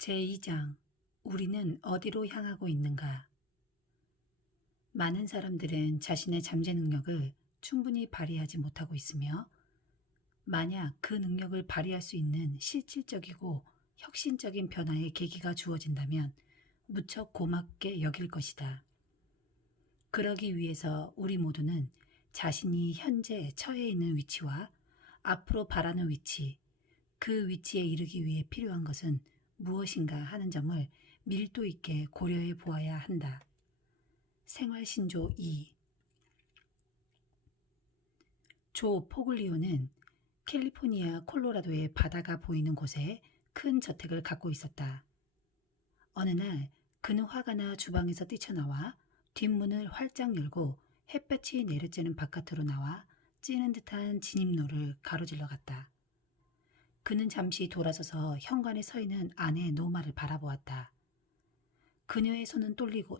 제2장 우리는 어디로 향하고 있는가? 많은 사람들은 자신의 잠재 능력을 충분히 발휘하지 못하고 있으며 만약 그 능력을 발휘할 수 있는 실질적이고 혁신적인 변화의 계기가 주어진다면 무척 고맙게 여길 것이다. 그러기 위해서 우리 모두는 자신이 현재 처해 있는 위치와 앞으로 바라는 위치, 그 위치에 이르기 위해 필요한 것은 무엇인가 하는 점을 밀도 있게 고려해 보아야 한다. 생활신조 2. 조 포글리오는 캘리포니아 콜로라도의 바다가 보이는 곳에 큰 저택을 갖고 있었다. 어느 날 그는 화가 나 주방에서 뛰쳐나와 뒷문을 활짝 열고 햇볕이 내려쬐는 바깥으로 나와 찌는 듯한 진입로를 가로질러 갔다. 그는 잠시 돌아서서 현관에 서 있는 아내 노마를 바라보았다. 그녀의 손은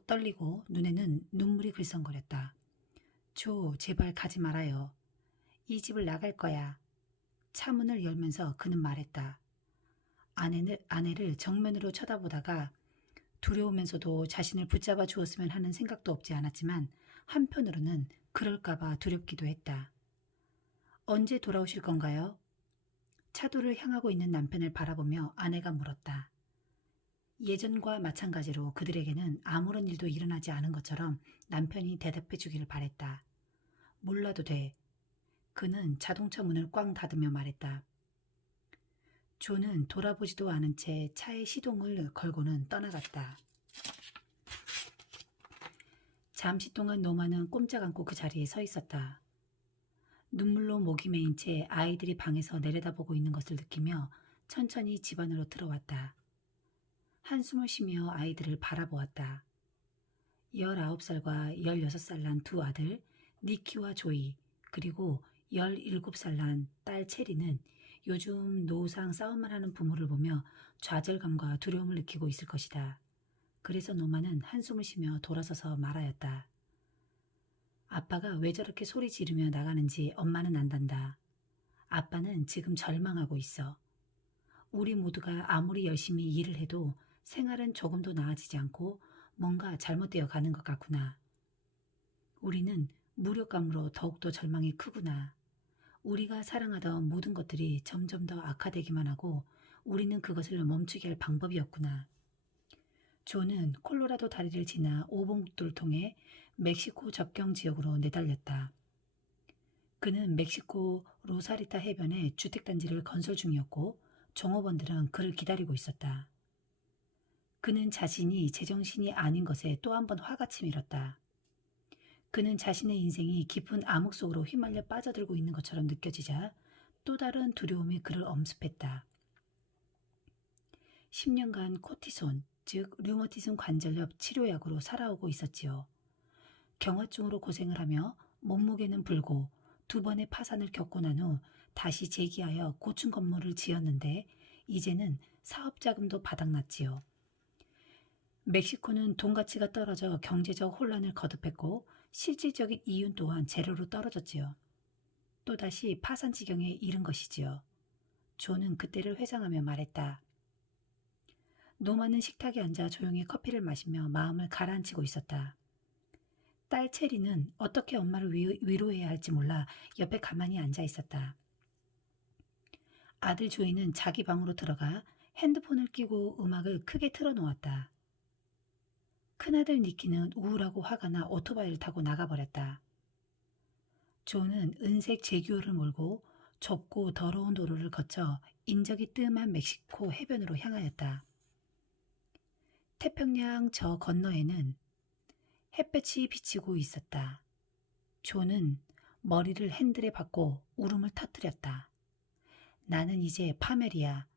떨리고 눈에는 눈물이 글썽거렸다. 조, 제발 가지 말아요. 이 집을 나갈 거야. 차문을 열면서 그는 말했다. 아내를 정면으로 쳐다보다가 두려우면서도 자신을 붙잡아 주었으면 하는 생각도 없지 않았지만 한편으로는 그럴까봐 두렵기도 했다. 언제 돌아오실 건가요? 차도를 향하고 있는 남편을 바라보며 아내가 물었다. 예전과 마찬가지로 그들에게는 아무런 일도 일어나지 않은 것처럼 남편이 대답해 주기를 바랬다. 몰라도 돼. 그는 자동차 문을 꽝 닫으며 말했다. 조는 돌아보지도 않은 채 차의 시동을 걸고는 떠나갔다. 잠시 동안 노마는 꼼짝 않고 그 자리에 서 있었다. 눈물로 목이 메인 채 아이들이 방에서 내려다보고 있는 것을 느끼며 천천히 집 안으로 들어왔다. 한숨을 쉬며 아이들을 바라보았다. 19살과 16살 난 두 아들 니키와 조이 그리고 17살 난 딸 체리는 요즘 노상 싸움만 하는 부모를 보며 좌절감과 두려움을 느끼고 있을 것이다. 그래서 노마는 한숨을 쉬며 돌아서서 말하였다. 아빠가 왜 저렇게 소리 지르며 나가는지 엄마는 안단다. 아빠는 지금 절망하고 있어. 우리 모두가 아무리 열심히 일을 해도 생활은 조금도 나아지지 않고 뭔가 잘못되어 가는 것 같구나. 우리는 무력감으로 더욱더 절망이 크구나. 우리가 사랑하던 모든 것들이 점점 더 악화되기만 하고 우리는 그것을 멈추게 할 방법이 없구나. 조는 콜로라도 다리를 지나 오봉국도를 통해 멕시코 접경 지역으로 내달렸다. 그는 멕시코 로사리타 해변에 주택단지를 건설 중이었고 종업원들은 그를 기다리고 있었다. 그는 자신이 제정신이 아닌 것에 또 한 번 화가 치밀었다. 그는 자신의 인생이 깊은 암흑 속으로 휘말려 빠져들고 있는 것처럼 느껴지자 또 다른 두려움이 그를 엄습했다. 10년간 코티손, 즉 류머티즘 관절염 치료약으로 살아오고 있었지요. 경화증으로 고생을 하며 몸무게는 불고 2번의 파산을 겪고 난 후 다시 재기하여 고층 건물을 지었는데 이제는 사업자금도 바닥났지요. 멕시코는 돈 가치가 떨어져 경제적 혼란을 거듭했고 실질적인 이윤 또한 제로로 떨어졌지요. 또다시 파산 지경에 이른 것이지요. 조는 그때를 회상하며 말했다. 노마는 식탁에 앉아 조용히 커피를 마시며 마음을 가라앉히고 있었다. 딸 체리는 어떻게 엄마를 위로해야 할지 몰라 옆에 가만히 앉아 있었다. 아들 조이는 자기 방으로 들어가 핸드폰을 끼고 음악을 크게 틀어놓았다. 큰아들 니키는 우울하고 화가 나 오토바이를 타고 나가버렸다. 조는 은색 제규어를 몰고 좁고 더러운 도로를 거쳐 인적이 뜸한 멕시코 해변으로 향하였다. 태평양 저 건너에는 햇볕이 비치고 있었다. 조는 머리를 핸들에 박고 울음을 터뜨렸다. 나는 이제 파멸이야.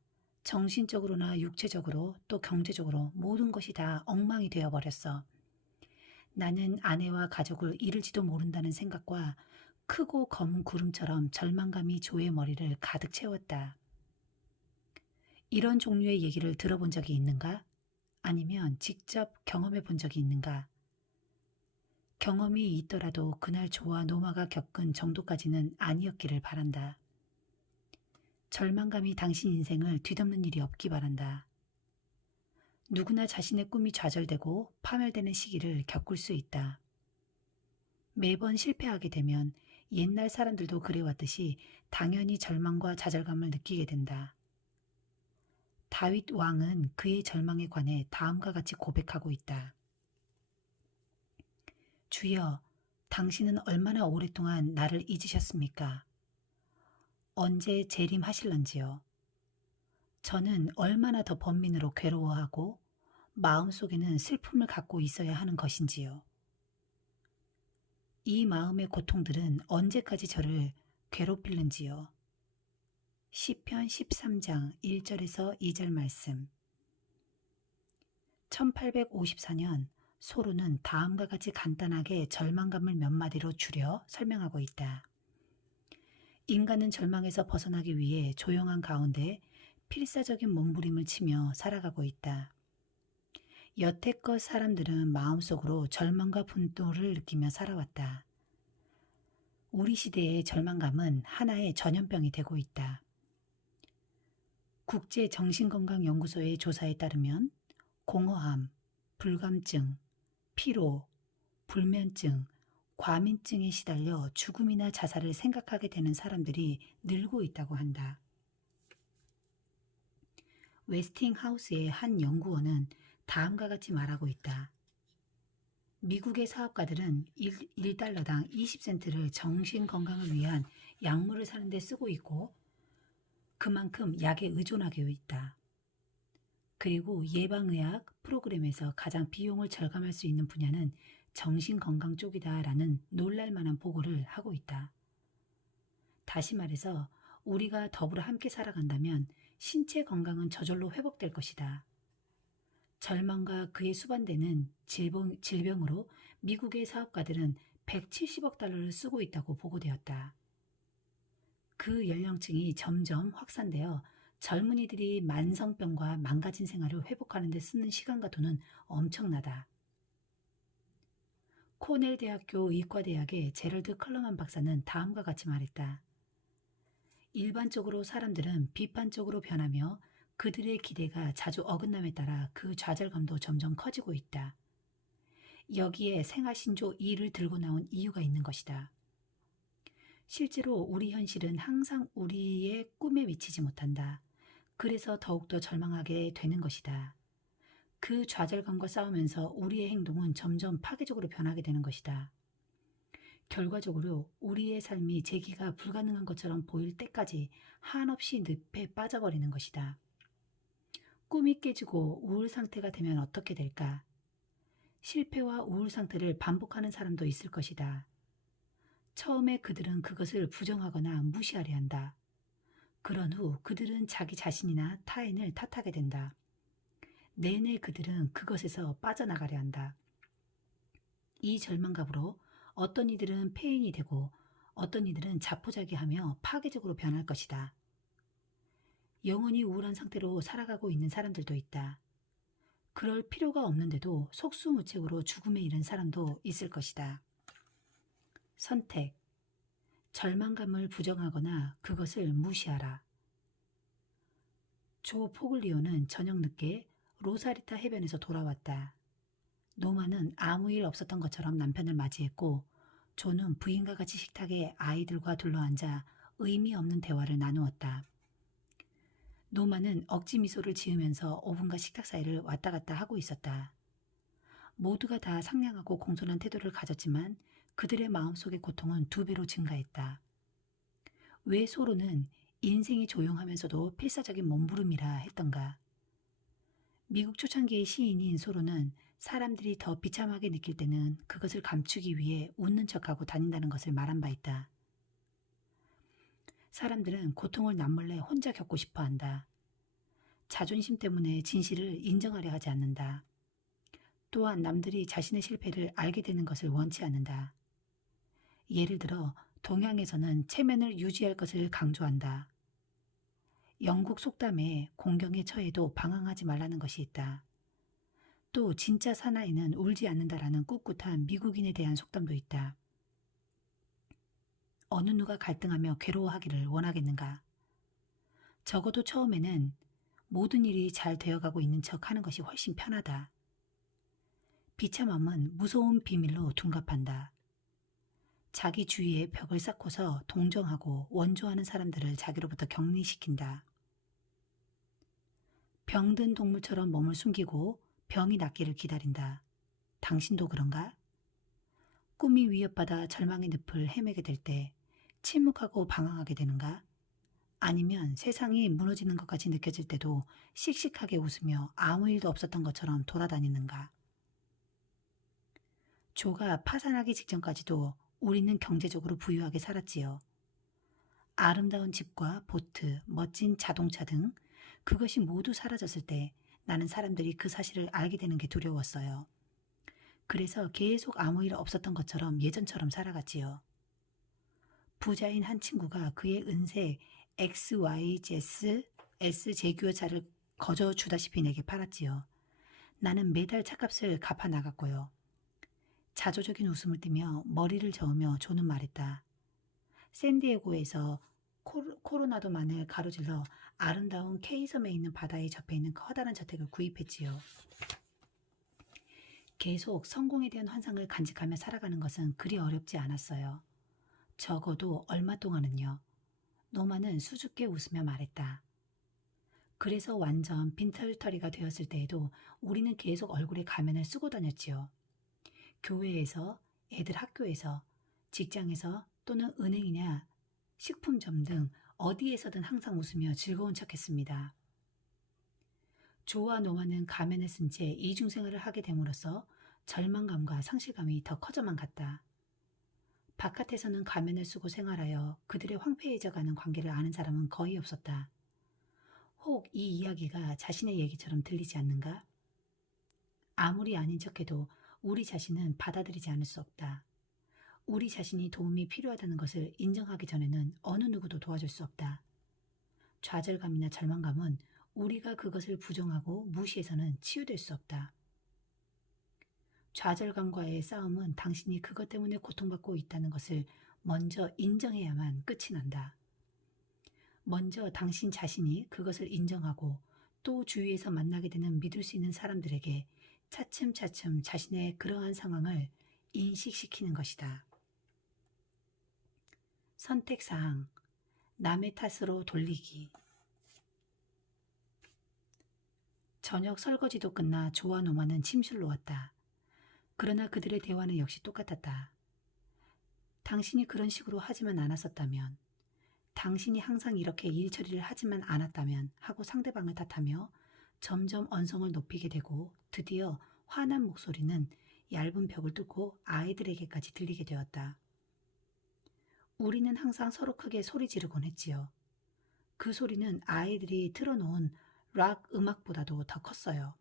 정신적으로나 육체적으로 또 경제적으로 모든 것이 다 엉망이 되어버렸어. 나는 아내와 가족을 잃을지도 모른다는 생각과 크고 검은 구름처럼 절망감이 조의 머리를 가득 채웠다. 이런 종류의 얘기를 들어본 적이 있는가? 아니면 직접 경험해 본 적이 있는가? 경험이 있더라도 그날 조와 노마가 겪은 정도까지는 아니었기를 바란다. 절망감이 당신 인생을 뒤덮는 일이 없기 바란다. 누구나 자신의 꿈이 좌절되고 파멸되는 시기를 겪을 수 있다. 매번 실패하게 되면 옛날 사람들도 그래왔듯이 당연히 절망과 좌절감을 느끼게 된다. 다윗 왕은 그의 절망에 관해 다음과 같이 고백하고 있다. 주여, 당신은 얼마나 오랫동안 나를 잊으셨습니까? 언제 재림하실런지요? 저는 얼마나 더 번민으로 괴로워하고 마음속에는 슬픔을 갖고 있어야 하는 것인지요. 이 마음의 고통들은 언제까지 저를 괴롭힐는지요. 시편 13장 1절에서 2절 말씀. 1854년 소로는 다음과 같이 간단하게 절망감을 몇 마디로 줄여 설명하고 있다. 인간은 절망에서 벗어나기 위해 조용한 가운데 필사적인 몸부림을 치며 살아가고 있다. 여태껏 사람들은 마음속으로 절망과 분노를 느끼며 살아왔다. 우리 시대의 절망감은 하나의 전염병이 되고 있다. 국제정신건강연구소의 조사에 따르면 공허함, 불감증, 피로, 불면증, 과민증에 시달려 죽음이나 자살을 생각하게 되는 사람들이 늘고 있다고 한다. 웨스팅하우스의 한 연구원은 다음과 같이 말하고 있다. 미국의 사업가들은 1달러당 20센트를 정신건강을 위한 약물을 사는 데 쓰고 있고 그만큼 약에 의존하고 있다. 그리고 예방의학 프로그램에서 가장 비용을 절감할 수 있는 분야는 정신건강 쪽이다라는 놀랄만한 보고를 하고 있다. 다시 말해서 우리가 더불어 함께 살아간다면 신체 건강은 저절로 회복될 것이다. 절망과 그에 수반되는 질병으로 미국의 사업가들은 170억 달러를 쓰고 있다고 보고되었다. 그 연령층이 점점 확산되어 젊은이들이 만성병과 망가진 생활을 회복하는 데 쓰는 시간과 돈은 엄청나다. 코넬 대학교 의과대학의 제럴드 클러만 박사는 다음과 같이 말했다. 일반적으로 사람들은 비판적으로 변하며 그들의 기대가 자주 어긋남에 따라 그 좌절감도 점점 커지고 있다. 여기에 생활신조 2를 들고 나온 이유가 있는 것이다. 실제로 우리 현실은 항상 우리의 꿈에 미치지 못한다. 그래서 더욱더 절망하게 되는 것이다. 그 좌절감과 싸우면서 우리의 행동은 점점 파괴적으로 변하게 되는 것이다. 결과적으로 우리의 삶이 재기가 불가능한 것처럼 보일 때까지 한없이 늪에 빠져버리는 것이다. 꿈이 깨지고 우울 상태가 되면 어떻게 될까? 실패와 우울 상태를 반복하는 사람도 있을 것이다. 처음에 그들은 그것을 부정하거나 무시하려 한다. 그런 후 그들은 자기 자신이나 타인을 탓하게 된다. 내내 그들은 그것에서 빠져나가려 한다. 이 절망감으로 어떤 이들은 폐인이 되고 어떤 이들은 자포자기하며 파괴적으로 변할 것이다. 영원히 우울한 상태로 살아가고 있는 사람들도 있다. 그럴 필요가 없는데도 속수무책으로 죽음에 이른 사람도 있을 것이다. 선택. 절망감을 부정하거나 그것을 무시하라. 조 포글리오는 저녁 늦게 로사리타 해변에서 돌아왔다. 노마는 아무 일 없었던 것처럼 남편을 맞이했고 조는 부인과 같이 식탁에 아이들과 둘러앉아 의미 없는 대화를 나누었다. 노마는 억지 미소를 지으면서 오븐과 식탁 사이를 왔다 갔다 하고 있었다. 모두가 다 상냥하고 공손한 태도를 가졌지만 그들의 마음속의 고통은 2배로 증가했다. 왜 소로는 인생이 조용하면서도 필사적인 몸부림이라 했던가? 미국 초창기의 시인인 소로는 사람들이 더 비참하게 느낄 때는 그것을 감추기 위해 웃는 척하고 다닌다는 것을 말한 바 있다. 사람들은 고통을 남몰래 혼자 겪고 싶어 한다. 자존심 때문에 진실을 인정하려 하지 않는다. 또한 남들이 자신의 실패를 알게 되는 것을 원치 않는다. 예를 들어 동양에서는 체면을 유지할 것을 강조한다. 영국 속담에 공경에 처해도 방황하지 말라는 것이 있다. 또 진짜 사나이는 울지 않는다라는 꿋꿋한 미국인에 대한 속담도 있다. 어느 누가 갈등하며 괴로워하기를 원하겠는가? 적어도 처음에는 모든 일이 잘 되어가고 있는 척 하는 것이 훨씬 편하다. 비참함은 무서운 비밀로 둔갑한다. 자기 주위에 벽을 쌓고서 동정하고 원조하는 사람들을 자기로부터 격리시킨다. 병든 동물처럼 몸을 숨기고 병이 낫기를 기다린다. 당신도 그런가? 꿈이 위협받아 절망의 늪을 헤매게 될 때 침묵하고 방황하게 되는가? 아니면 세상이 무너지는 것 같이 느껴질 때도 씩씩하게 웃으며 아무 일도 없었던 것처럼 돌아다니는가? 조가 파산하기 직전까지도 우리는 경제적으로 부유하게 살았지요. 아름다운 집과 보트, 멋진 자동차 등 그것이 모두 사라졌을 때 나는 사람들이 그 사실을 알게 되는 게 두려웠어요. 그래서 계속 아무 일 없었던 것처럼 예전처럼 살아갔지요. 부자인 한 친구가 그의 은색 XYZ S 제규어차를 거저 주다시피 내게 팔았지요. 나는 매달 차값을 갚아 나갔고요. 자조적인 웃음을 띠며 머리를 저으며 조는 말했다. 샌디에고에서 코로나도만을 가로질러 아름다운 K섬에 있는 바다에 접해 있는 커다란 저택을 구입했지요. 계속 성공에 대한 환상을 간직하며 살아가는 것은 그리 어렵지 않았어요. 적어도 얼마 동안은요. 노마는 수줍게 웃으며 말했다. 그래서 완전 빈털터리가 되었을 때에도 우리는 계속 얼굴에 가면을 쓰고 다녔지요. 교회에서, 애들 학교에서, 직장에서 또는 은행이냐, 식품점 등 어디에서든 항상 웃으며 즐거운 척했습니다. 조와 노마는 가면을 쓴 채 이중생활을 하게 됨으로써 절망감과 상실감이 더 커져만 갔다. 바깥에서는 가면을 쓰고 생활하여 그들의 황폐해져가는 관계를 아는 사람은 거의 없었다. 혹 이 이야기가 자신의 얘기처럼 들리지 않는가? 아무리 아닌 척해도 우리 자신은 받아들이지 않을 수 없다. 우리 자신이 도움이 필요하다는 것을 인정하기 전에는 어느 누구도 도와줄 수 없다. 좌절감이나 절망감은 우리가 그것을 부정하고 무시해서는 치유될 수 없다. 좌절감과의 싸움은 당신이 그것 때문에 고통받고 있다는 것을 먼저 인정해야만 끝이 난다. 먼저 당신 자신이 그것을 인정하고 또 주위에서 만나게 되는 믿을 수 있는 사람들에게 차츰차츰 자신의 그러한 상황을 인식시키는 것이다. 선택사항, 남의 탓으로 돌리기. 저녁 설거지도 끝나 조와 노마는 침실로 왔다. 그러나 그들의 대화는 역시 똑같았다. 당신이 그런 식으로 하지만 않았었다면, 당신이 항상 이렇게 일 처리를 하지만 않았다면 하고 상대방을 탓하며 점점 언성을 높이게 되고 드디어 화난 목소리는 얇은 벽을 뚫고 아이들에게까지 들리게 되었다. 우리는 항상 서로 크게 소리 지르곤 했지요. 그 소리는 아이들이 틀어놓은 락 음악보다도 더 컸어요.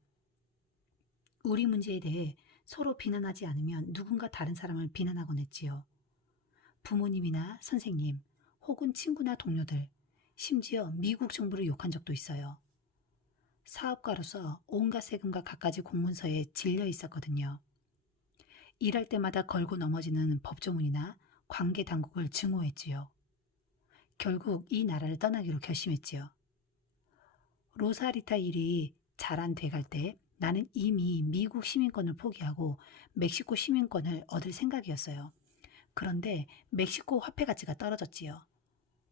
우리 문제에 대해 서로 비난하지 않으면 누군가 다른 사람을 비난하곤 했지요. 부모님이나 선생님, 혹은 친구나 동료들, 심지어 미국 정부를 욕한 적도 있어요. 사업가로서 온갖 세금과 갖가지 공문서에 질려 있었거든요. 일할 때마다 걸고 넘어지는 법조문이나 관계 당국을 증오했지요. 결국 이 나라를 떠나기로 결심했지요. 로사리타 일이 잘 안 돼갈 때 나는 이미 미국 시민권을 포기하고 멕시코 시민권을 얻을 생각이었어요. 그런데 멕시코 화폐 가치가 떨어졌지요.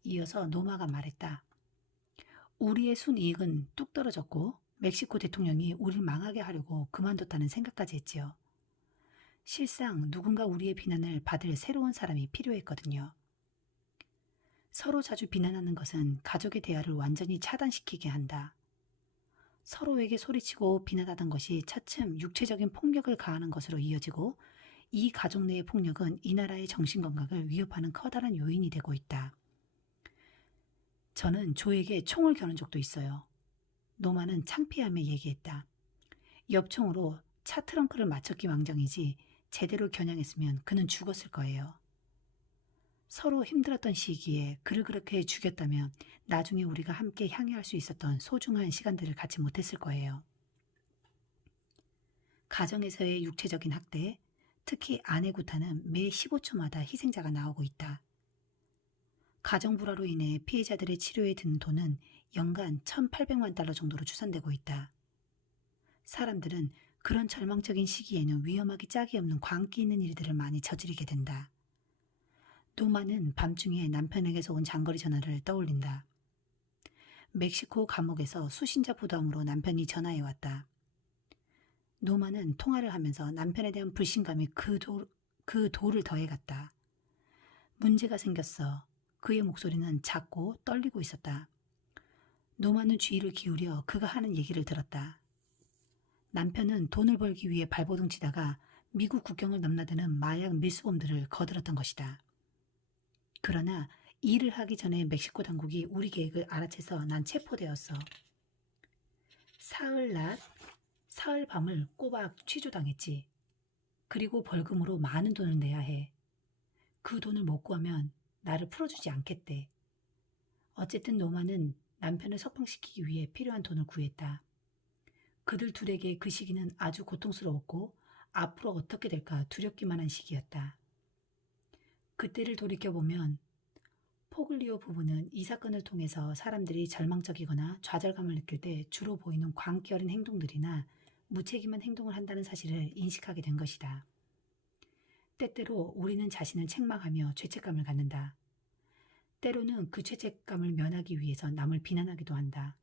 이어서 노마가 말했다. 우리의 순이익은 뚝 떨어졌고 멕시코 대통령이 우리를 망하게 하려고 그만뒀다는 생각까지 했지요. 실상 누군가 우리의 비난을 받을 새로운 사람이 필요했거든요. 서로 자주 비난하는 것은 가족의 대화를 완전히 차단시키게 한다. 서로에게 소리치고 비난하던 것이 차츰 육체적인 폭력을 가하는 것으로 이어지고 이 가족 내의 폭력은 이 나라의 정신건강을 위협하는 커다란 요인이 되고 있다. 저는 조에게 총을 겨눈 적도 있어요. 노마는 창피하며 얘기했다. 엽총으로 차 트렁크를 맞췄기 망정이지 제대로 겨냥했으면 그는 죽었을 거예요. 서로 힘들었던 시기에 그를 그렇게 죽였다면 나중에 우리가 함께 향유할 수 있었던 소중한 시간들을 갖지 못했을 거예요. 가정에서의 육체적인 학대, 특히 아내 구타는 매 15초마다 희생자가 나오고 있다. 가정 불화로 인해 피해자들의 치료에 드는 돈은 연간 1,800만 달러 정도로 추산되고 있다. 사람들은 그런 절망적인 시기에는 위험하기 짝이 없는 광기 있는 일들을 많이 저지르게 된다. 노마는 밤중에 남편에게서 온 장거리 전화를 떠올린다. 멕시코 감옥에서 수신자 부담으로 남편이 전화해 왔다. 노마는 통화를 하면서 남편에 대한 불신감이 그 돌을 더해갔다. 문제가 생겼어. 그의 목소리는 작고 떨리고 있었다. 노마는 주의를 기울여 그가 하는 얘기를 들었다. 남편은 돈을 벌기 위해 발버둥 치다가 미국 국경을 넘나드는 마약 밀수범들을 거들었던 것이다. 그러나 일을 하기 전에 멕시코 당국이 우리 계획을 알아채서 난 체포되었어. 사흘 밤을 꼬박 취조당했지. 그리고 벌금으로 많은 돈을 내야 해. 그 돈을 못 구하면 나를 풀어주지 않겠대. 어쨌든 노마는 남편을 석방시키기 위해 필요한 돈을 구했다. 그들 둘에게 그 시기는 아주 고통스러웠고 앞으로 어떻게 될까 두렵기만 한 시기였다. 그때를 돌이켜보면 포글리오 부부는 이 사건을 통해서 사람들이 절망적이거나 좌절감을 느낄 때 주로 보이는 광기 어린 행동들이나 무책임한 행동을 한다는 사실을 인식하게 된 것이다. 때때로 우리는 자신을 책망하며 죄책감을 갖는다. 때로는 그 죄책감을 면하기 위해서 남을 비난하기도 한다.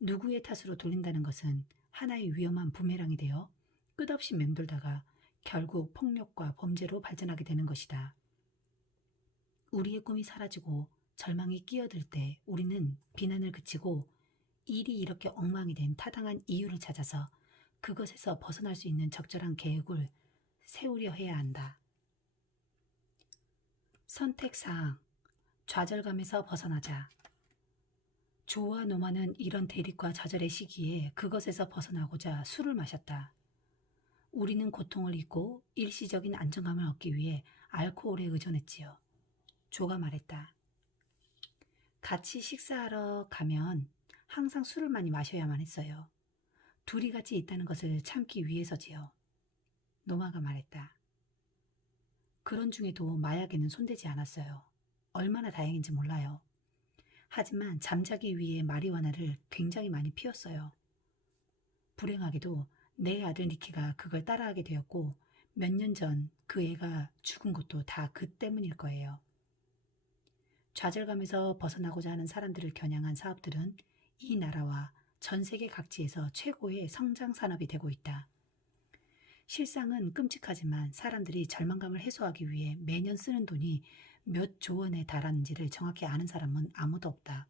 누구의 탓으로 돌린다는 것은 하나의 위험한 부메랑이 되어 끝없이 맴돌다가 결국 폭력과 범죄로 발전하게 되는 것이다. 우리의 꿈이 사라지고 절망이 끼어들 때 우리는 비난을 그치고 일이 이렇게 엉망이 된 타당한 이유를 찾아서 그것에서 벗어날 수 있는 적절한 계획을 세우려 해야 한다. 선택사항, 좌절감에서 벗어나자. 조와 노마는 이런 대립과 좌절의 시기에 그것에서 벗어나고자 술을 마셨다. 우리는 고통을 잊고 일시적인 안정감을 얻기 위해 알코올에 의존했지요. 조가 말했다. 같이 식사하러 가면 항상 술을 많이 마셔야만 했어요. 둘이 같이 있다는 것을 참기 위해서지요. 노마가 말했다. 그런 중에도 마약에는 손대지 않았어요. 얼마나 다행인지 몰라요. 하지만 잠자기 위해 마리화나를 굉장히 많이 피웠어요. 불행하게도 내 아들 니키가 그걸 따라하게 되었고 몇 년 전 그 애가 죽은 것도 다 그 때문일 거예요. 좌절감에서 벗어나고자 하는 사람들을 겨냥한 사업들은 이 나라와 전 세계 각지에서 최고의 성장 산업이 되고 있다. 실상은 끔찍하지만 사람들이 절망감을 해소하기 위해 매년 쓰는 돈이 몇 조 원에 달하는지를 정확히 아는 사람은 아무도 없다.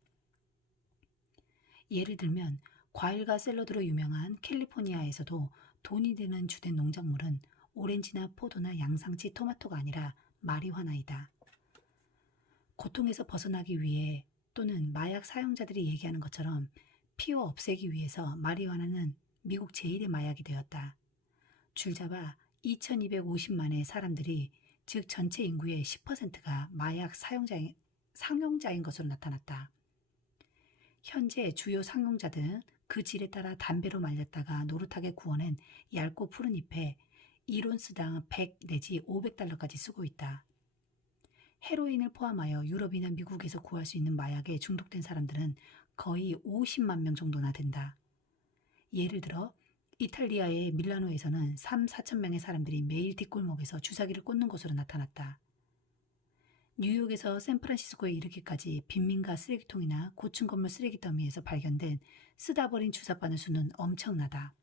예를 들면 과일과 샐러드로 유명한 캘리포니아에서도 돈이 되는 주된 농작물은 오렌지나 포도나 양상치 토마토가 아니라 마리화나이다. 고통에서 벗어나기 위해 또는 마약 사용자들이 얘기하는 것처럼 피워 없애기 위해서 마리화나는 미국 제1의 마약이 되었다. 줄잡아 2250만의 사람들이 즉 전체 인구의 10%가 마약 상용자인 것으로 나타났다. 현재 주요 상용자들은 그 질에 따라 담배로 말렸다가 노릇하게 구워낸 얇고 푸른 잎에 1온스당 100 내지 500달러까지 쓰고 있다. 헤로인을 포함하여 유럽이나 미국에서 구할 수 있는 마약에 중독된 사람들은 거의 50만 명 정도나 된다. 예를 들어 이탈리아의 밀라노에서는 3, 4천 명의 사람들이 매일 뒷골목에서 주사기를 꽂는 것으로 나타났다. 뉴욕에서 샌프란시스코에 이르기까지 빈민가 쓰레기통이나 고층 건물 쓰레기 더미에서 발견된 쓰다 버린 주사바늘 수는 엄청나다.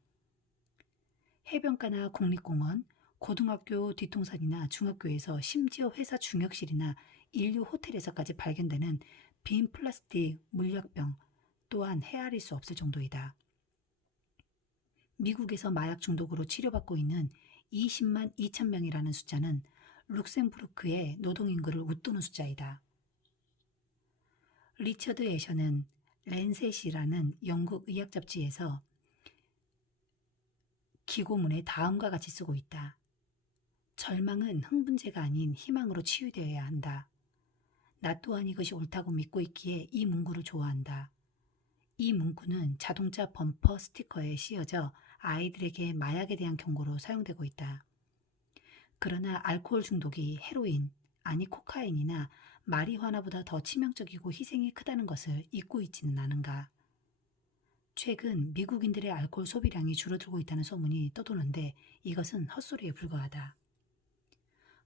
해변가나 국립공원, 고등학교 뒷동산이나 중학교에서 심지어 회사 중역실이나 인류 호텔에서까지 발견되는 빈 플라스틱 물약병 또한 헤아릴 수 없을 정도이다. 미국에서 마약 중독으로 치료받고 있는 20만 2천 명이라는 숫자는 룩셈부르크의 노동인구를 웃도는 숫자이다. 리처드 애셔는 랜셋이라는 영국 의학 잡지에서 기고문에 다음과 같이 쓰고 있다. 절망은 흥분제가 아닌 희망으로 치유되어야 한다. 나 또한 이것이 옳다고 믿고 있기에 이 문구를 좋아한다. 이 문구는 자동차 범퍼 스티커에 씌어져 아이들에게 마약에 대한 경고로 사용되고 있다. 그러나 알코올 중독이 헤로인, 아니 코카인이나 마리화나보다 더 치명적이고 희생이 크다는 것을 잊고 있지는 않은가. 최근 미국인들의 알코올 소비량이 줄어들고 있다는 소문이 떠도는데 이것은 헛소리에 불과하다.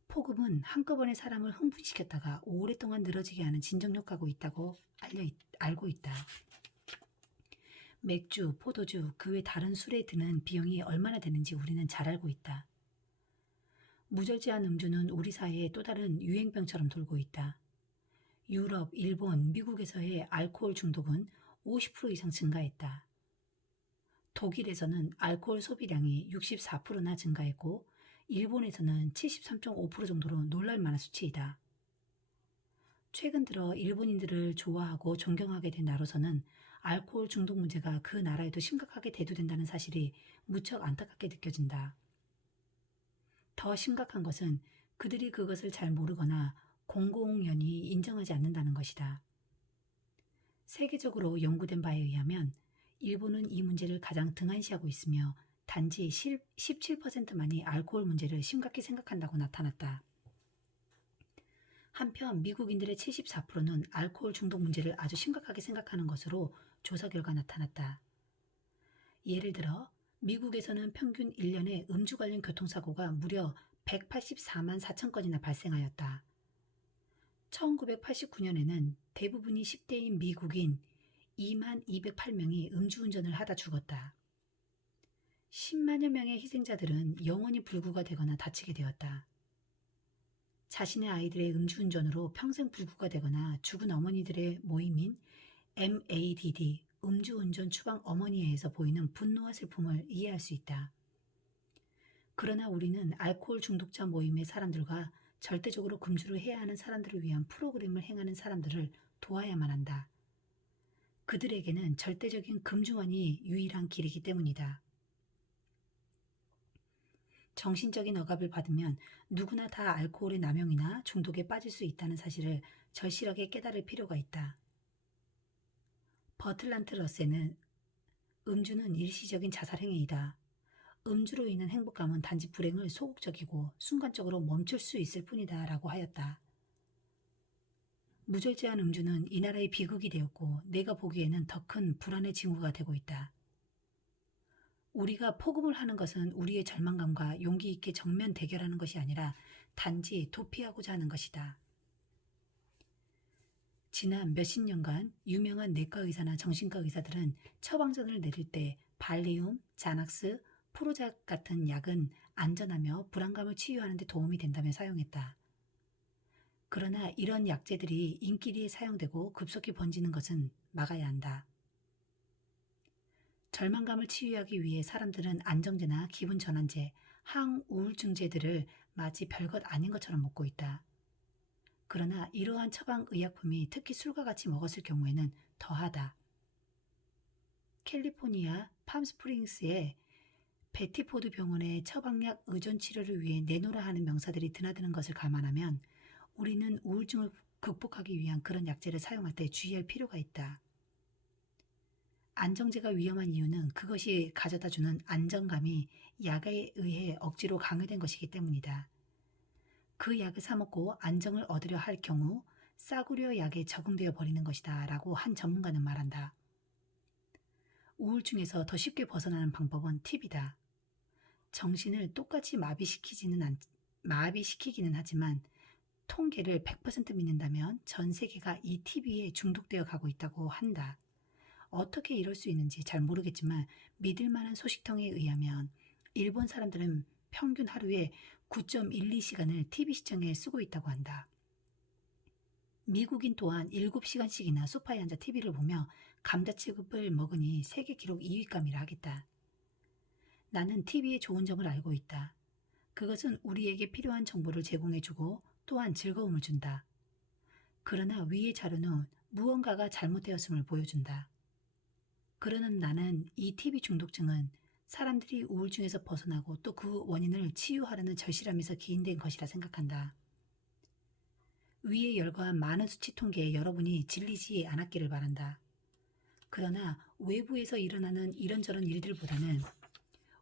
폭음은 한꺼번에 사람을 흥분시켰다가 오랫동안 늘어지게 하는 진정효과가 있다고 알고 있다. 맥주, 포도주, 그 외 다른 술에 드는 비용이 얼마나 되는지 우리는 잘 알고 있다. 무절제한 음주는 우리 사회에 또 다른 유행병처럼 돌고 있다. 유럽, 일본, 미국에서의 알코올 중독은 50% 이상 증가했다. 독일에서는 알코올 소비량이 64%나 증가했고 일본에서는 73.5% 정도로 놀랄만한 수치이다. 최근 들어 일본인들을 좋아하고 존경하게 된 나로서는 알코올 중독 문제가 그 나라에도 심각하게 대두된다는 사실이 무척 안타깝게 느껴진다. 더 심각한 것은 그들이 그것을 잘 모르거나 공공연히 인정하지 않는다는 것이다. 세계적으로 연구된 바에 의하면 일본은 이 문제를 가장 등한시하고 있으며 단지 17%만이 알코올 문제를 심각히 생각한다고 나타났다. 한편 미국인들의 74%는 알코올 중독 문제를 아주 심각하게 생각하는 것으로 조사 결과 나타났다. 예를 들어 미국에서는 평균 1년에 음주 관련 교통사고가 무려 184만 4천 건이나 발생하였다. 1989년에는 대부분이 10대인 미국인 2만 208명이 음주운전을 하다 죽었다. 10만여 명의 희생자들은 영원히 불구가 되거나 다치게 되었다. 자신의 아이들의 음주운전으로 평생 불구가 되거나 죽은 어머니들의 모임인 MADD, 음주운전 추방 어머니회에서 보이는 분노와 슬픔을 이해할 수 있다. 그러나 우리는 알코올 중독자 모임의 사람들과 절대적으로 금주를 해야 하는 사람들을 위한 프로그램을 행하는 사람들을 도와야만 한다. 그들에게는 절대적인 금주만이 유일한 길이기 때문이다. 정신적인 억압을 받으면 누구나 다 알코올의 남용이나 중독에 빠질 수 있다는 사실을 절실하게 깨달을 필요가 있다. 버틀란트 러셀은 음주는 일시적인 자살행위이다. 음주로 인한 행복감은 단지 불행을 소극적이고 순간적으로 멈출 수 있을 뿐이다 라고 하였다. 무절제한 음주는 이 나라의 비극이 되었고 내가 보기에는 더 큰 불안의 징후가 되고 있다. 우리가 폭음을 하는 것은 우리의 절망감과 용기 있게 정면 대결하는 것이 아니라 단지 도피하고자 하는 것이다. 지난 몇십 년간 유명한 내과 의사나 정신과 의사들은 처방전을 내릴 때 발리움, 자낙스, 프로작 같은 약은 안전하며 불안감을 치유하는 데 도움이 된다며 사용했다. 그러나 이런 약재들이 인기리에 사용되고 급속히 번지는 것은 막아야 한다. 절망감을 치유하기 위해 사람들은 안정제나 기분전환제, 항우울증제들을 마치 별것 아닌 것처럼 먹고 있다. 그러나 이러한 처방의약품이 특히 술과 같이 먹었을 경우에는 더하다. 캘리포니아 팜스프링스의 베티포드 병원의 처방약 의존 치료를 위해 내놓으라 하는 명사들이 드나드는 것을 감안하면 우리는 우울증을 극복하기 위한 그런 약재를 사용할 때 주의할 필요가 있다. 안정제가 위험한 이유는 그것이 가져다주는 안정감이 약에 의해 억지로 강요된 것이기 때문이다. 그 약을 사먹고 안정을 얻으려 할 경우 싸구려 약에 적응되어 버리는 것이다 라고 한 전문가는 말한다. 우울증에서 더 쉽게 벗어나는 방법은 팁이다. 정신을 똑같이 마비시키기는 하지만 통계를 100% 믿는다면 전 세계가 이 TV에 중독되어 가고 있다고 한다. 어떻게 이럴 수 있는지 잘 모르겠지만 믿을 만한 소식통에 의하면 일본 사람들은 평균 하루에 9.12시간을 TV 시청에 쓰고 있다고 한다. 미국인 또한 7시간씩이나 소파에 앉아 TV를 보며 감자칩을 먹으니 세계 기록 2위감이라 하겠다. 나는 TV의 좋은 점을 알고 있다. 그것은 우리에게 필요한 정보를 제공해주고 또한 즐거움을 준다. 그러나 위의 자료는 무언가가 잘못되었음을 보여준다. 그러는 나는 이 TV 중독증은 사람들이 우울증에서 벗어나고 또 그 원인을 치유하려는 절실함에서 기인된 것이라 생각한다. 위에 열거한 많은 수치 통계에 여러분이 질리지 않았기를 바란다. 그러나 외부에서 일어나는 이런저런 일들보다는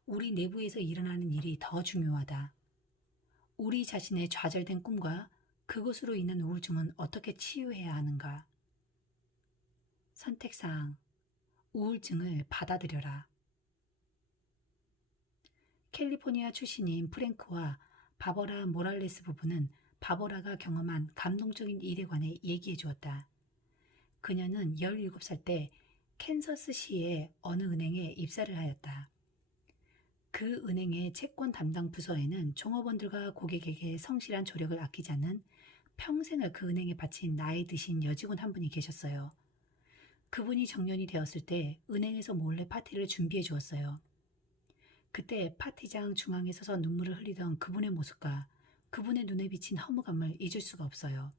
우리 내부에서 일어나는 일이 더 중요하다. 우리 자신의 좌절된 꿈과 그것으로 인한 우울증은 어떻게 치유해야 하는가? 선택사항, 우울증을 받아들여라. 캘리포니아 출신인 프랭크와 바버라 모랄레스 부부는 바버라가 경험한 감동적인 일에 관해 얘기해 주었다. 그녀는 17살 때 캔서스시의 어느 은행에 입사를 하였다. 그 은행의 채권 담당 부서에는 종업원들과 고객에게 성실한 조력을 아끼지 않는 평생을 그 은행에 바친 나이 드신 여직원 한 분이 계셨어요. 그분이 정년이 되었을 때 은행에서 몰래 파티를 준비해 주었어요. 그때 파티장 중앙에 서서 눈물을 흘리던 그분의 모습과 그분의 눈에 비친 허무감을 잊을 수가 없어요.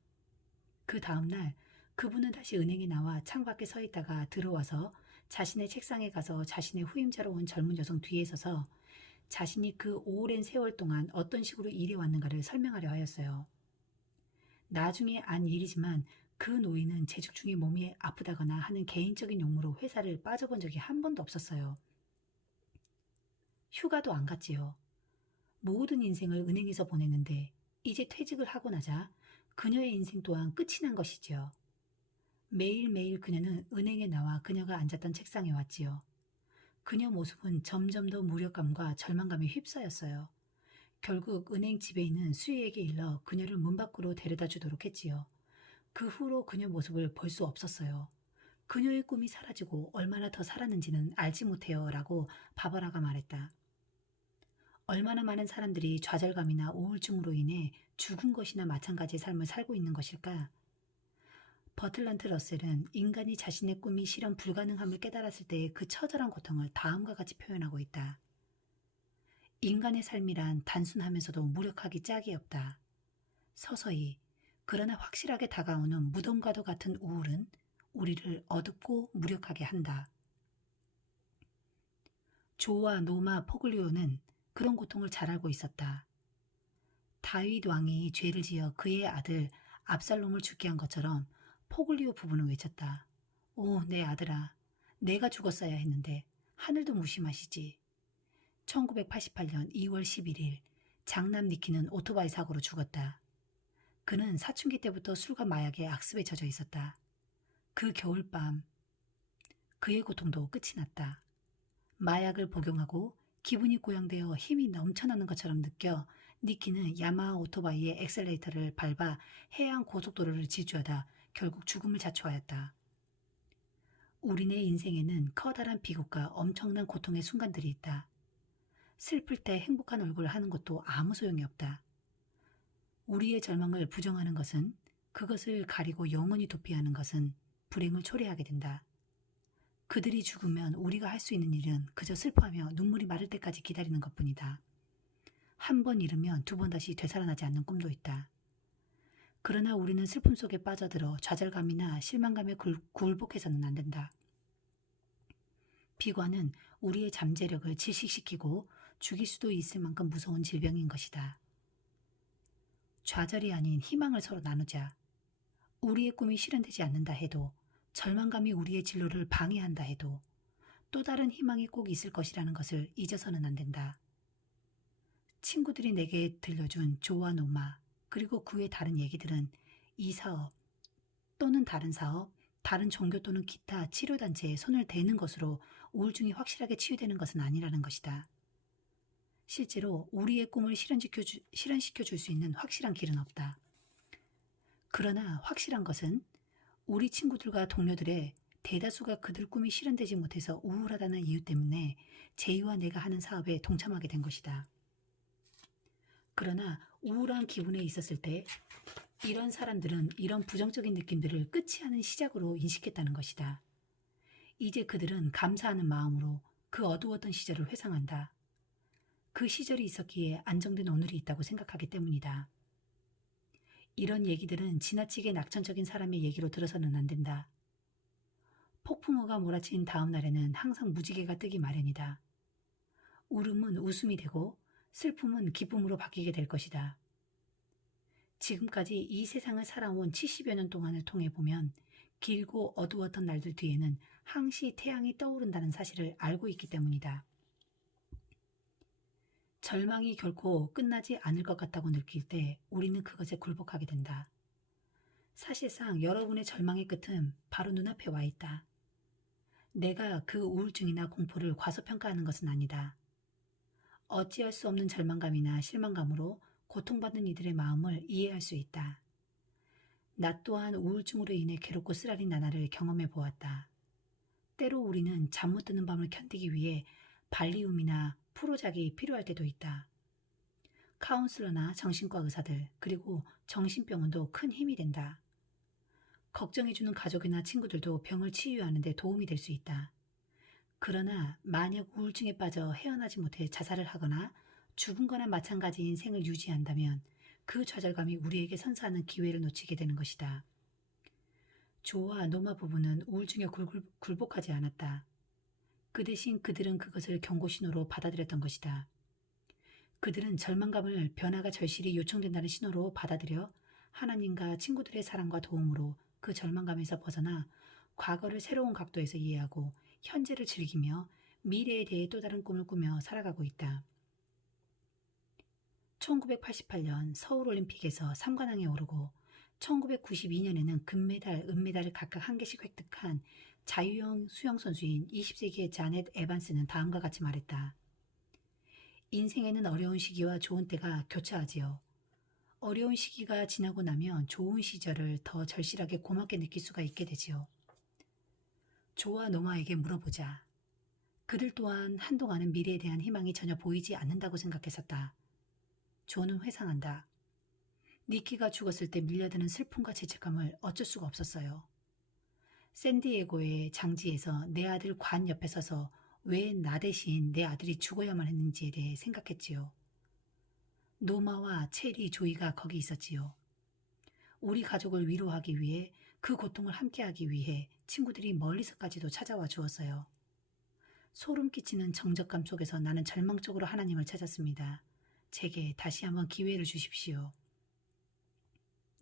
그 다음날 그분은 다시 은행에 나와 창밖에 서 있다가 들어와서 자신의 책상에 가서 자신의 후임자로 온 젊은 여성 뒤에 서서 자신이 그 오랜 세월 동안 어떤 식으로 일해왔는가를 설명하려 하였어요. 나중에 안 일이지만 그 노인은 재직 중에 몸이 아프다거나 하는 개인적인 용무로 회사를 빠져본 적이 한 번도 없었어요. 휴가도 안 갔지요. 모든 인생을 은행에서 보냈는데 이제 퇴직을 하고 나자 그녀의 인생 또한 끝이 난 것이지요. 매일매일 그녀는 은행에 나와 그녀가 앉았던 책상에 왔지요. 그녀 모습은 점점 더 무력감과 절망감에 휩싸였어요. 결국 은행 지배인은 수희에게 일러 그녀를 문 밖으로 데려다 주도록 했지요. 그 후로 그녀 모습을 볼 수 없었어요. 그녀의 꿈이 사라지고 얼마나 더 살았는지는 알지 못해요 라고 바버라가 말했다. 얼마나 많은 사람들이 좌절감이나 우울증으로 인해 죽은 것이나 마찬가지의 삶을 살고 있는 것일까? 버틀란트 러셀은 인간이 자신의 꿈이 실현 불가능함을 깨달았을 때의 그 처절한 고통을 다음과 같이 표현하고 있다. 인간의 삶이란 단순하면서도 무력하기 짝이 없다. 서서히 그러나 확실하게 다가오는 무덤과도 같은 우울은 우리를 어둡고 무력하게 한다. 조와 노마 포글리오는 그런 고통을 잘 알고 있었다. 다윗 왕이 죄를 지어 그의 아들 압살롬을 죽게 한 것처럼 포글리오 부부는 외쳤다. 오, 내 아들아, 내가 죽었어야 했는데 하늘도 무심하시지. 1988년 2월 11일 장남 니키는 오토바이 사고로 죽었다. 그는 사춘기 때부터 술과 마약에 악습에 젖어 있었다. 그 겨울밤 그의 고통도 끝이 났다. 마약을 복용하고 기분이 고양되어 힘이 넘쳐나는 것처럼 느껴 니키는 야마하 오토바이의 엑셀레이터를 밟아 해안 고속도로를 질주하다 결국 죽음을 자초하였다. 우리네 인생에는 커다란 비극과 엄청난 고통의 순간들이 있다. 슬플 때 행복한 얼굴을 하는 것도 아무 소용이 없다. 우리의 절망을 부정하는 것은, 그것을 가리고 영원히 도피하는 것은 불행을 초래하게 된다. 그들이 죽으면 우리가 할 수 있는 일은 그저 슬퍼하며 눈물이 마를 때까지 기다리는 것뿐이다. 한 번 잃으면 두 번 다시 되살아나지 않는 꿈도 있다. 그러나 우리는 슬픔 속에 빠져들어 좌절감이나 실망감에 굴복해서는 안 된다. 비관은 우리의 잠재력을 질식시키고 죽일 수도 있을 만큼 무서운 질병인 것이다. 좌절이 아닌 희망을 서로 나누자. 우리의 꿈이 실현되지 않는다 해도, 절망감이 우리의 진로를 방해한다 해도 또 다른 희망이 꼭 있을 것이라는 것을 잊어서는 안 된다. 친구들이 내게 들려준 조와 노마, 그리고 그 외 다른 얘기들은 이 사업 또는 다른 사업, 다른 종교 또는 기타 치료단체에 손을 대는 것으로 우울증이 확실하게 치유되는 것은 아니라는 것이다. 실제로 우리의 꿈을 실현시켜 줄 수 있는 확실한 길은 없다. 그러나 확실한 것은 우리 친구들과 동료들의 대다수가 그들 꿈이 실현되지 못해서 우울하다는 이유 때문에 제이와 내가 하는 사업에 동참하게 된 것이다. 그러나 우울한 기분에 있었을 때 이런 사람들은 이런 부정적인 느낌들을 끝이 아닌 시작으로 인식했다는 것이다. 이제 그들은 감사하는 마음으로 그 어두웠던 시절을 회상한다. 그 시절이 있었기에 안정된 오늘이 있다고 생각하기 때문이다. 이런 얘기들은 지나치게 낙천적인 사람의 얘기로 들어서는 안 된다. 폭풍우가 몰아친 다음 날에는 항상 무지개가 뜨기 마련이다. 울음은 웃음이 되고 슬픔은 기쁨으로 바뀌게 될 것이다. 지금까지 이 세상을 살아온 70여 년 동안을 통해 보면 길고 어두웠던 날들 뒤에는 항시 태양이 떠오른다는 사실을 알고 있기 때문이다. 절망이 결코 끝나지 않을 것 같다고 느낄 때 우리는 그것에 굴복하게 된다. 사실상 여러분의 절망의 끝은 바로 눈앞에 와 있다. 내가 그 우울증이나 공포를 과소평가하는 것은 아니다. 어찌할 수 없는 절망감이나 실망감으로 고통받는 이들의 마음을 이해할 수 있다. 나 또한 우울증으로 인해 괴롭고 쓰라린 나날을 경험해 보았다. 때로 우리는 잠 못 드는 밤을 견디기 위해 발리움이나 프로작이 필요할 때도 있다. 카운슬러나 정신과 의사들, 그리고 정신병원도 큰 힘이 된다. 걱정해주는 가족이나 친구들도 병을 치유하는 데 도움이 될 수 있다. 그러나 만약 우울증에 빠져 헤어나지 못해 자살을 하거나 죽은 거나 마찬가지인 생을 유지한다면 그 좌절감이 우리에게 선사하는 기회를 놓치게 되는 것이다. 조와 노마 부부는 우울증에 굴복하지 않았다. 그 대신 그들은 그것을 경고신호로 받아들였던 것이다. 그들은 절망감을 변화가 절실히 요청된다는 신호로 받아들여 하나님과 친구들의 사랑과 도움으로 그 절망감에서 벗어나 과거를 새로운 각도에서 이해하고 현재를 즐기며 미래에 대해 또 다른 꿈을 꾸며 살아가고 있다. 1988년 서울올림픽에서 3관왕에 오르고 1992년에는 금메달, 은메달을 각각 한 개씩 획득한 자유형 수영 선수인 20세기의 자넷 에반스는 다음과 같이 말했다. 인생에는 어려운 시기와 좋은 때가 교차하지요. 어려운 시기가 지나고 나면 좋은 시절을 더 절실하게 고맙게 느낄 수가 있게 되지요. 조와 노마에게 물어보자. 그들 또한 한동안은 미래에 대한 희망이 전혀 보이지 않는다고 생각했었다. 조는 회상한다. 니키가 죽었을 때 밀려드는 슬픔과 죄책감을 어쩔 수가 없었어요. 샌디에고의 장지에서 내 아들 관 옆에 서서 왜 나 대신 내 아들이 죽어야만 했는지에 대해 생각했지요. 노마와 체리, 조이가 거기 있었지요. 우리 가족을 위로하기 위해 그 고통을 함께하기 위해 친구들이 멀리서까지도 찾아와 주었어요. 소름 끼치는 정적감 속에서 나는 절망적으로 하나님을 찾았습니다. 제게 다시 한번 기회를 주십시오.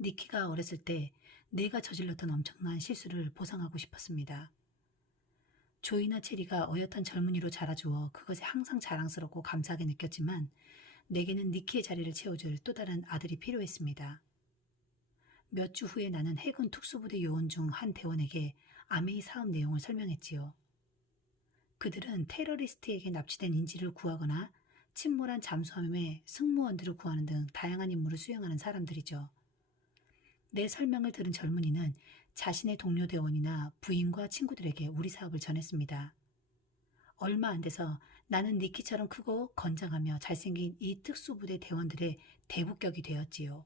니키가 어렸을 때 내가 저질렀던 엄청난 실수를 보상하고 싶었습니다. 조이나 체리가 어엿한 젊은이로 자라주어 그것에 항상 자랑스럽고 감사하게 느꼈지만 내게는 니키의 자리를 채워줄 또 다른 아들이 필요했습니다. 몇 주 후에 나는 해군 특수부대 요원 중 한 대원에게 아메이 사업 내용을 설명했지요. 그들은 테러리스트에게 납치된 인질을 구하거나 침몰한 잠수함의 승무원들을 구하는 등 다양한 임무를 수행하는 사람들이죠. 내 설명을 들은 젊은이는 자신의 동료 대원이나 부인과 친구들에게 우리 사업을 전했습니다. 얼마 안 돼서 나는 니키처럼 크고 건장하며 잘생긴 이 특수부대 대원들의 대북격이 되었지요.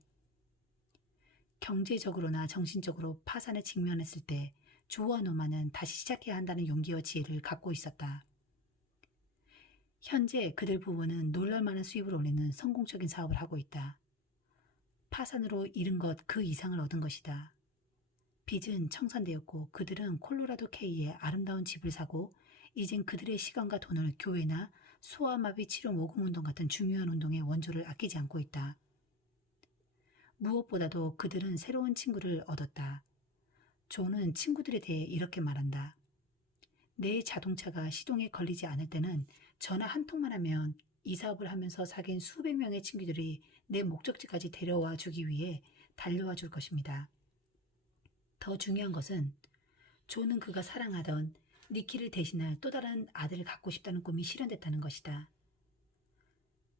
경제적으로나 정신적으로 파산에 직면했을 때 조와 노마는 다시 시작해야 한다는 용기와 지혜를 갖고 있었다. 현재 그들 부부는 놀랄만한 수입을 올리는 성공적인 사업을 하고 있다. 파산으로 잃은 것 그 이상을 얻은 것이다. 빚은 청산되었고 그들은 콜로라도 K에 아름다운 집을 사고 이젠 그들의 시간과 돈을 교회나 소아마비 치료 모금운동 같은 중요한 운동에 원조를 아끼지 않고 있다. 무엇보다도 그들은 새로운 친구를 얻었다. 조는 친구들에 대해 이렇게 말한다. 내 자동차가 시동에 걸리지 않을 때는 전화 한 통만 하면 이 사업을 하면서 사귄 수백 명의 친구들이 내 목적지까지 데려와 주기 위해 달려와 줄 것입니다. 더 중요한 것은 조는 그가 사랑하던 니키를 대신할 또 다른 아들을 갖고 싶다는 꿈이 실현됐다는 것이다.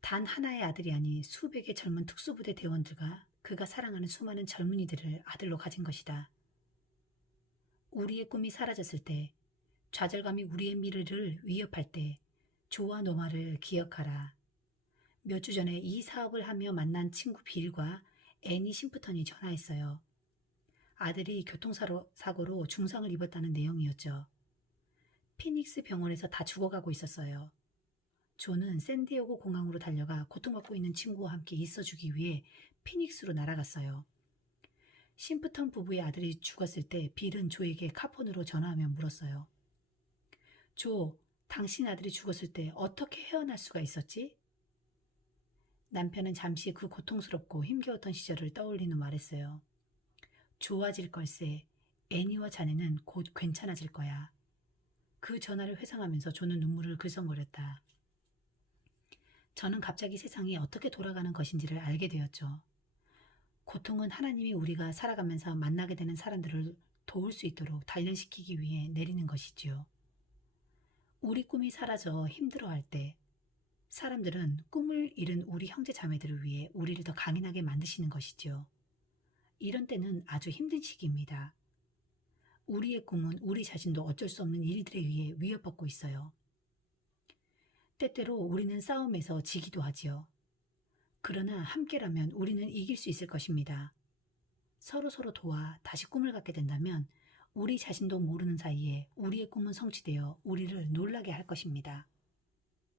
단 하나의 아들이 아닌 수백의 젊은 특수부대 대원들과 그가 사랑하는 수많은 젊은이들을 아들로 가진 것이다. 우리의 꿈이 사라졌을 때, 좌절감이 우리의 미래를 위협할 때 조와 노마를 기억하라. 몇 주 전에 이 사업을 하며 만난 친구 빌과 애니 심프턴이 전화했어요. 아들이 교통사고로 중상을 입었다는 내용이었죠. 피닉스 병원에서 다 죽어가고 있었어요. 조는 샌디에고 공항으로 달려가 고통받고 있는 친구와 함께 있어주기 위해 피닉스로 날아갔어요. 심프턴 부부의 아들이 죽었을 때 빌은 조에게 카폰으로 전화하며 물었어요. 조, 당신 아들이 죽었을 때 어떻게 헤어날 수가 있었지? 남편은 잠시 그 고통스럽고 힘겨웠던 시절을 떠올린 후 말했어요. 좋아질 걸세. 애니와 자네는 곧 괜찮아질 거야. 그 전화를 회상하면서 조는 눈물을 글썽거렸다. 저는 갑자기 세상이 어떻게 돌아가는 것인지를 알게 되었죠. 고통은 하나님이 우리가 살아가면서 만나게 되는 사람들을 도울 수 있도록 단련시키기 위해 내리는 것이지요. 우리 꿈이 사라져 힘들어할 때 사람들은 꿈을 잃은 우리 형제 자매들을 위해 우리를 더 강인하게 만드시는 것이지요. 이런 때는 아주 힘든 시기입니다. 우리의 꿈은 우리 자신도 어쩔 수 없는 일들에 의해 위협받고 있어요. 때때로 우리는 싸움에서 지기도 하지요. 그러나 함께라면 우리는 이길 수 있을 것입니다. 서로서로 도와 다시 꿈을 갖게 된다면 우리 자신도 모르는 사이에 우리의 꿈은 성취되어 우리를 놀라게 할 것입니다.